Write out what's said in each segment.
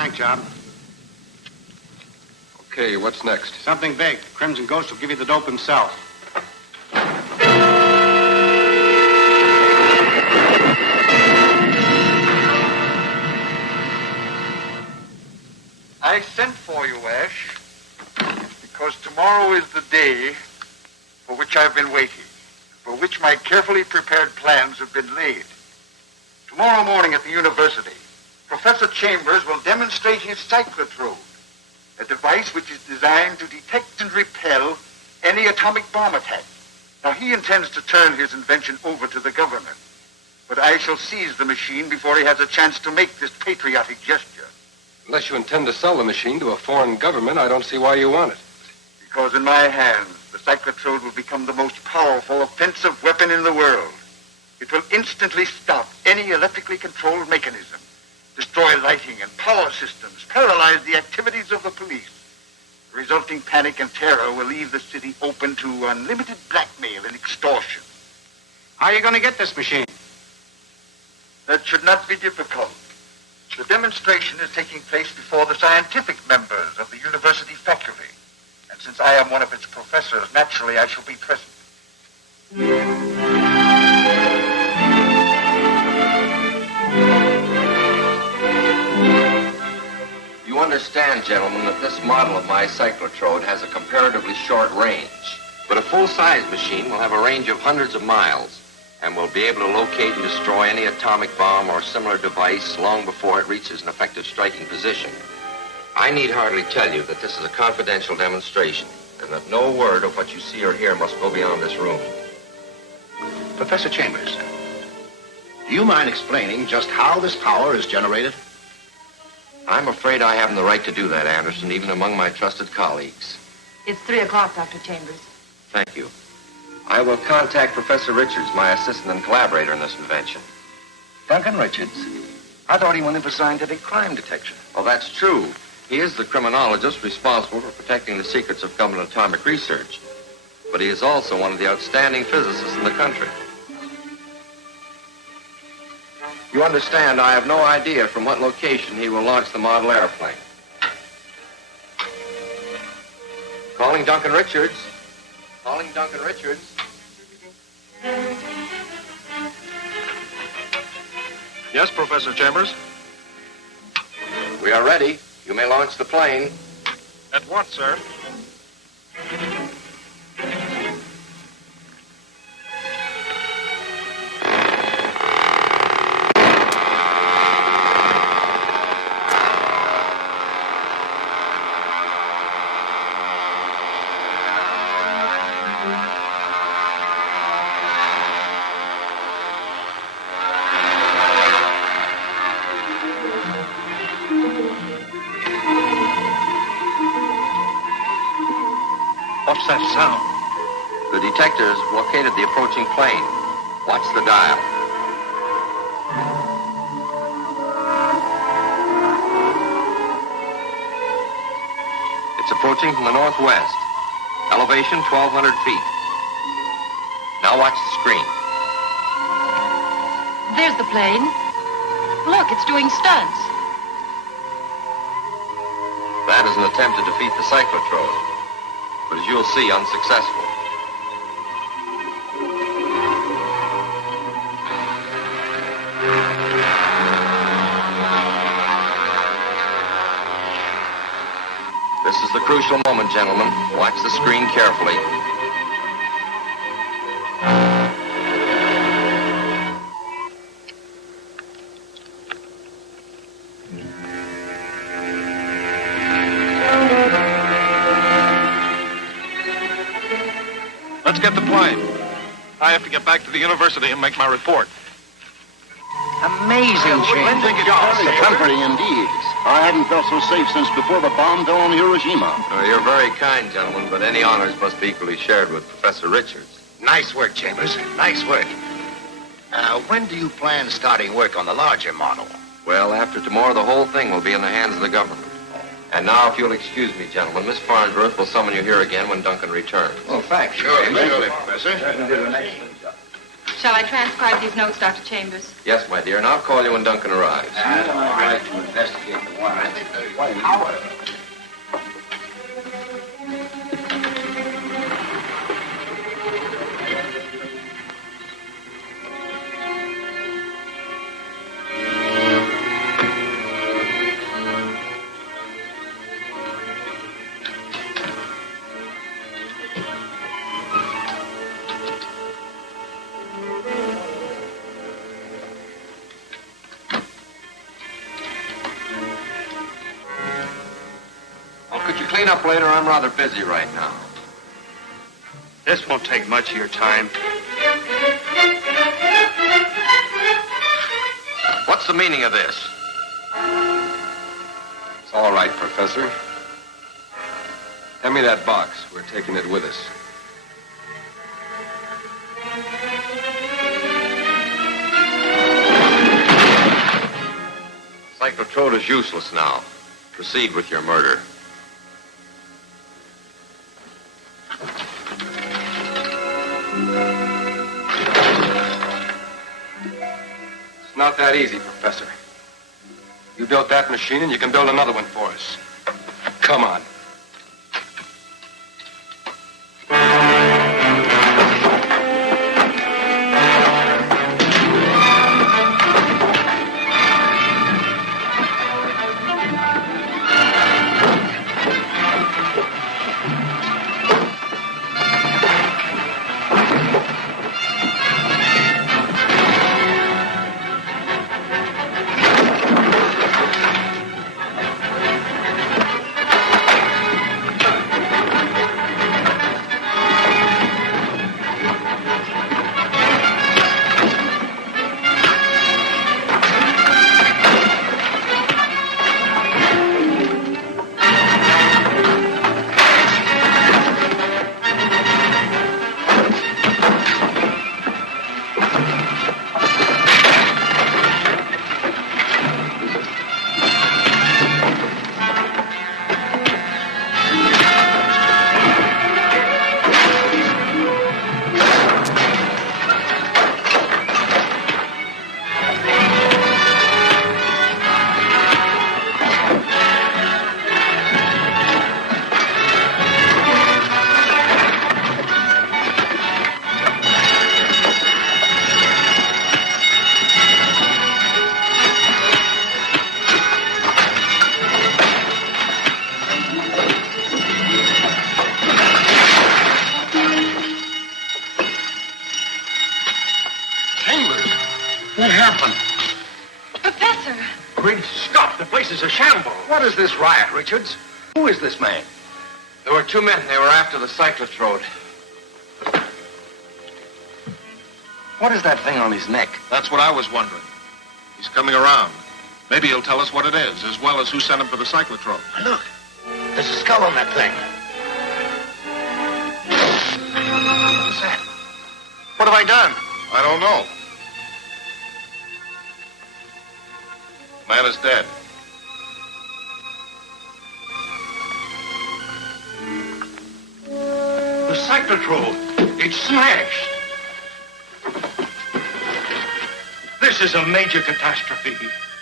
bank job. Okay, what's next? Something big. Crimson Ghost will give you the dope himself. I sent for you, Ash, because tomorrow is the day for which I've been waiting, for which my carefully prepared plans have been laid. Tomorrow morning at the university, Professor Chambers will demonstrate his Cyclotrode, a device which is designed to detect and repel any atomic bomb attack. Now, he intends to turn his invention over to the government, but I shall seize the machine before he has a chance to make this patriotic gesture. Unless you intend to sell the machine to a foreign government, I don't see why you want it. Because in my hands, the Cyclotrode will become the most powerful offensive weapon in the world. It will instantly stop any electrically controlled mechanism, destroy lighting and power systems, paralyze the activities of the police. The resulting panic and terror will leave the city open to unlimited blackmail and extortion. How are you going to get this machine? That should not be difficult. The demonstration is taking place before the scientific members of the university faculty. And since I am one of its professors, naturally I shall be present. You understand, gentlemen, that this model of my Cyclotrode has a comparatively short range. But a full-size machine will have a range of hundreds of miles and will be able to locate and destroy any atomic bomb or similar device long before it reaches an effective striking position. I need hardly tell you that this is a confidential demonstration and that no word of what you see or hear must go beyond this room. Professor Chambers, do you mind explaining just how this power is generated? I'm afraid I haven't the right to do that, Anderson, even among my trusted colleagues. It's 3 o'clock, Dr. Chambers. Thank you. I will contact Professor Richards, my assistant and collaborator in this invention. Duncan Richards? I thought he went in for scientific crime detection. Oh, that's true. He is the criminologist responsible for protecting the secrets of government atomic research. But he is also one of the outstanding physicists in the country. You understand, I have no idea from what location he will launch the model airplane. Calling Duncan Richards. Calling Duncan Richards. Yes, Professor Chambers? We are ready. You may launch the plane. At what, sir? What's that sound? The detectors located the approaching plane. Watch the dial. It's approaching from the northwest. Elevation 1,200 feet. Now watch the screen. There's the plane. Look, it's doing stunts. That is an attempt to defeat the Cyclotrode, but as you'll see, unsuccessful. This is the crucial moment, gentlemen. Watch the screen carefully. Let's get the plane. I have to get back to the university and make my report. Amazing change. Comforting indeed. I haven't felt so safe since before the bomb fell on Hiroshima. You're very kind, gentlemen, but any honors must be equally shared with Professor Richards. Nice work, Chambers. Nice work. When do you plan starting work on the larger model? Well, after tomorrow, the whole thing will be in the hands of the government. And now, if you'll excuse me, gentlemen, Miss Farnsworth will summon you here again when Duncan returns. Oh, thanks. Surely, Professor. You did an excellent job. Shall I transcribe these notes, Dr. Chambers? Yes, my dear, and I'll call you when Duncan arrives. I'd like to investigate the wire. I think there's one power. Clean up later. I'm rather busy right now. This won't take much of your time. What's the meaning of this? It's all right, Professor. Hand me that box. We're taking it with us. Cyclotrode is useless now. Proceed with your murder. It's not that easy, Professor. You built that machine, and you can build another one for us. Come on. What happened? Professor! Great Scott, the place is a shambles. What is this riot, Richards? Who is this man? There were two men. They were after the Cyclotrode. What is that thing on his neck? That's what I was wondering. He's coming around. Maybe he'll tell us what it is, as well as who sent him for the Cyclotrode. Look, there's a skull on that thing. What's that? What have I done? I don't know. Man is dead. The Cyclotrode. It's smashed. This is a major catastrophe.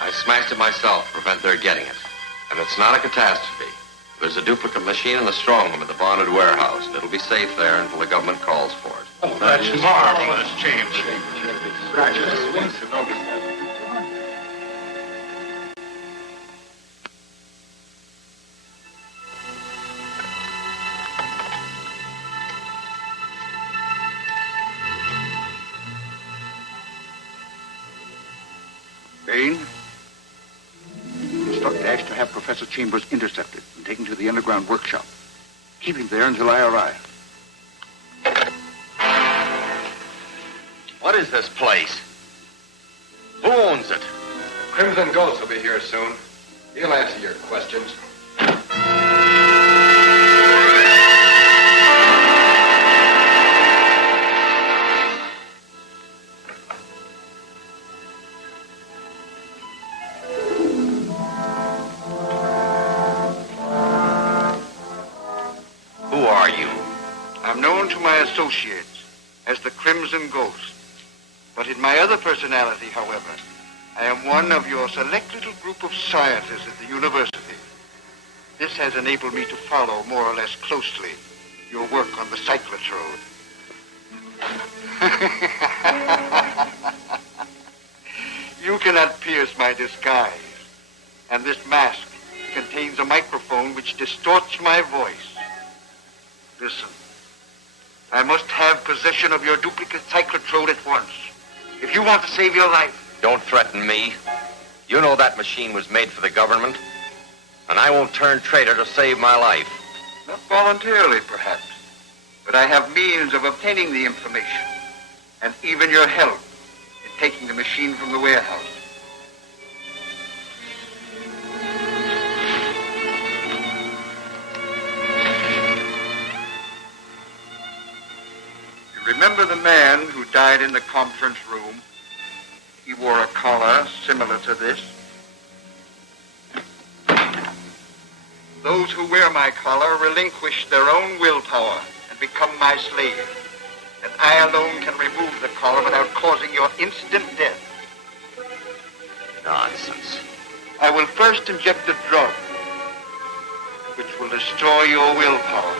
I smashed it myself to prevent their getting it. And it's not a catastrophe. There's a duplicate machine in the strong room at the bonded warehouse. It'll be safe there until the government calls for it. Oh, that's marvelous, James. Congratulations. Bain, instruct Ash to have Professor Chambers intercepted and taken to the underground workshop. Keep him there until I arrive. What is this place? Who owns it? Crimson Ghost will be here soon. He'll answer your questions. I'm known to my associates as the Crimson Ghost. But in my other personality, however, I am one of your select little group of scientists at the university. This has enabled me to follow more or less closely your work on the cyclotrode. You cannot pierce my disguise, and this mask contains a microphone which distorts my voice. Listen, I must have possession of your duplicate cyclotrode at once, if you want to save your life. Don't threaten me. You know that machine was made for the government, and I won't turn traitor to save my life. Not voluntarily, perhaps, but I have means of obtaining the information, and even your help in taking the machine from the warehouse. You remember the man who died in the conference room? He wore a collar similar to this. Those who wear my collar relinquish their own willpower and become my slave. And I alone can remove the collar without causing your instant death. Nonsense. I will first inject a drug which will destroy your willpower.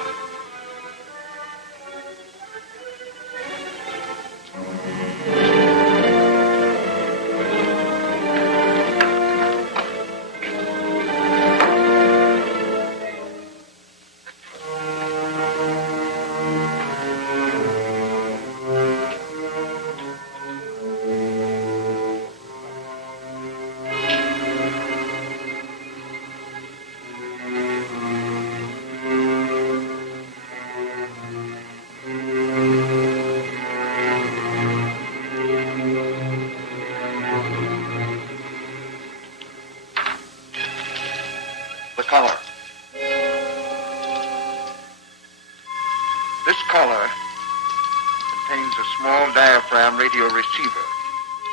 Collar. This collar contains a small diaphragm radio receiver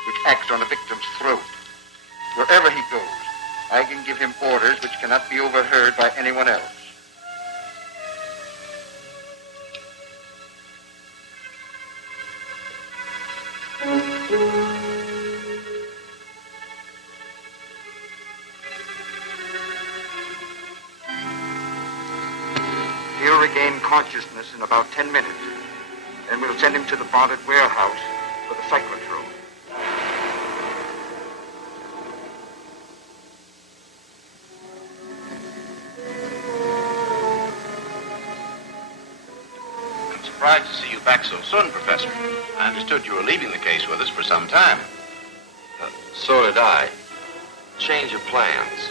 which acts on the victim's throat. Wherever he goes, I can give him orders which cannot be overheard by anyone else. He'll regain consciousness in about 10 minutes. Then we'll send him to the bonded warehouse for the cyclotrode. I'm surprised to see you back so soon, Professor. I understood you were leaving the case with us for some time. So did I. Change of plans.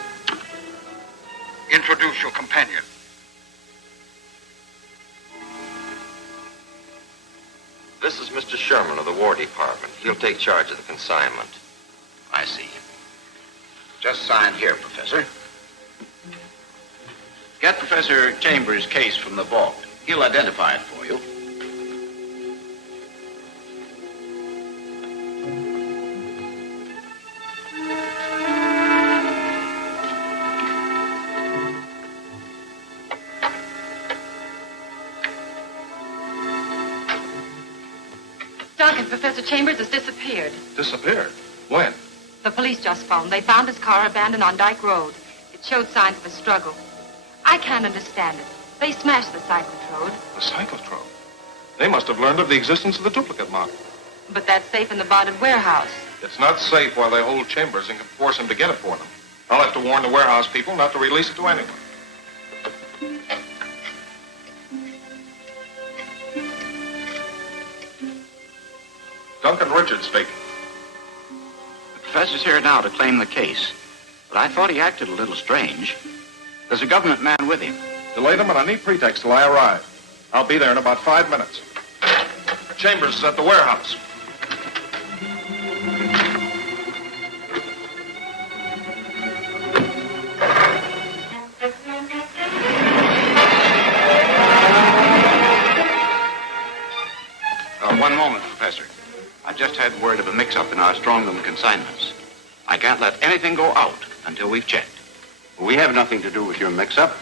Introduce your companion. This is Mr. Sherman of the War Department. He'll take charge of the consignment. I see. Just sign here, Professor. Get Professor Chambers' case from the vault. He'll identify it for you. Duncan, Professor Chambers has disappeared. Disappeared? When? The police just phoned. They found his car abandoned on Dyke Road. It showed signs of a struggle. I can't understand it. They smashed the cyclotrode. The cyclotrode? They must have learned of the existence of the duplicate model. But that's safe in the bonded warehouse. It's not safe while they hold Chambers and can force him to get it for them. I'll have to warn the warehouse people not to release it to anyone. Duncan Richards speaking. The professor's here now to claim the case. But I thought he acted a little strange. There's a government man with him. Delayed him on any pretext till I arrive. I'll be there in about 5 minutes. Chambers is at the warehouse. One moment, Professor. I just had word of a mix-up in our strongroom consignments. I can't let anything go out until we've checked. We have nothing to do with your mix-up.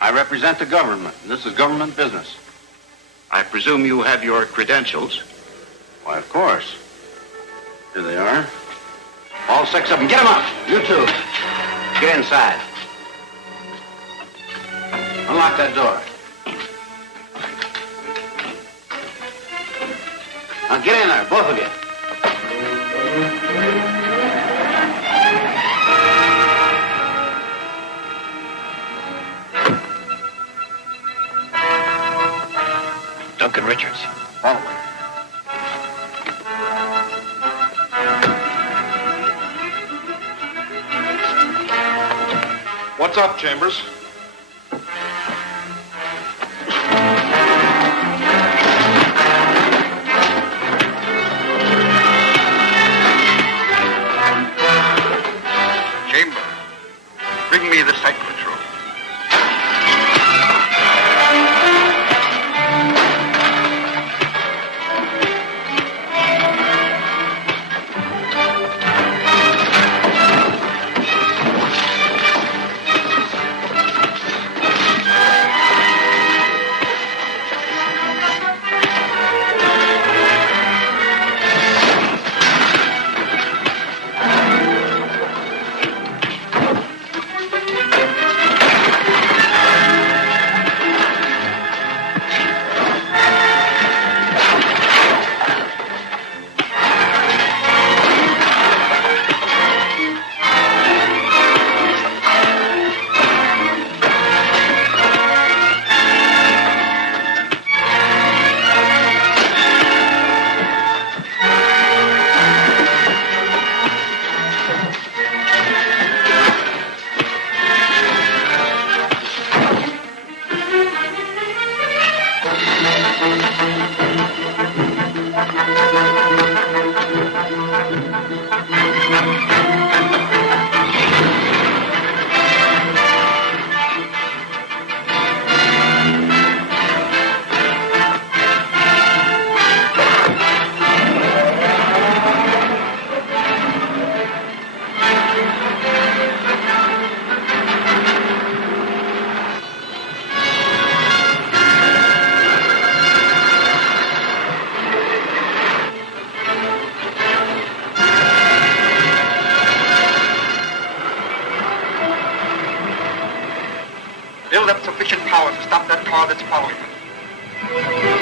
I represent the government, and this is government business. I presume you have your credentials? Why, of course. Here they are. All 6 of them. Get them up. You two. Get inside. Unlock that door. Now get in there, both of you. Duncan Richards. Follow me. What's up, Chambers? Chamber, bring me the cyclotrode. Build up sufficient power to stop that car that's following us.